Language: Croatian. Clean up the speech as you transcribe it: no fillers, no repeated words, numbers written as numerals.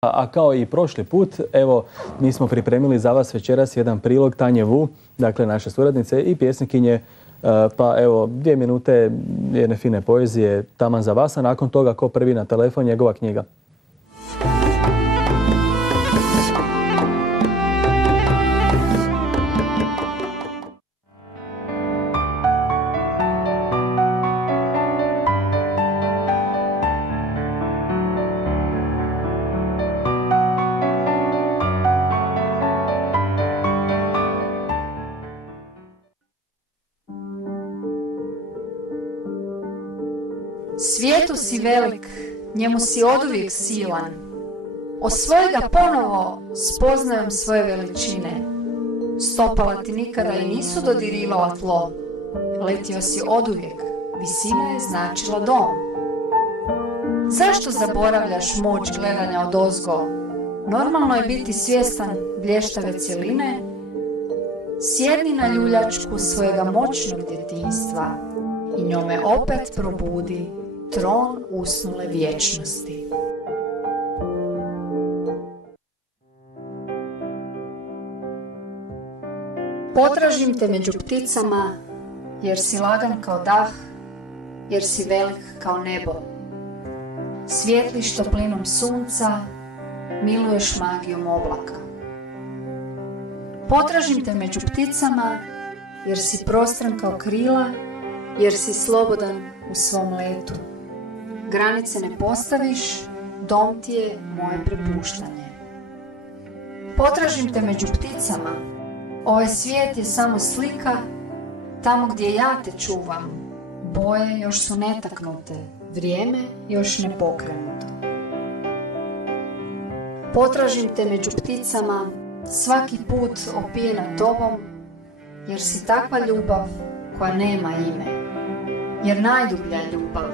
A kao i prošli put, evo, mi smo pripremili za vas večeras jedan prilog Tanje Vu, dakle naše suradnice i pjesnikinje, pa evo 2 minute jedne fine poezije taman za vas, a nakon toga ko prvi na telefon njegova knjiga. Svijetu si velik, njemu si oduvijek silan. Osvoji ga ponovo spoznajom svoje veličine. Stopala ti nikada i nisu dodirivala tlo. Letio si oduvijek, visina je značila dom. Zašto zaboravljaš moć gledanja odozgo? Normalno je biti svjestan blještave cjeline. Sjedni na ljuljačku svojega moćnog djetinjstva i njome opet probudi tron usnule vječnosti. Potražim te među pticama, jer si lagan kao dah, jer si velik kao nebo. Svijetliš toplinom sunca, miluješ magijom oblaka. Potražim te među pticama, jer si prostran kao krila, jer si slobodan u svom letu. Granice ne postaviš, dom ti je moje prepuštanje. Potražim te među pticama, ovaj svijet je samo slika, tamo gdje ja te čuvam, boje još su netaknute, vrijeme još ne pokrenuto. Potražim te među pticama, svaki put opijena tobom, jer si takva ljubav koja nema ime, jer najdublja ljubav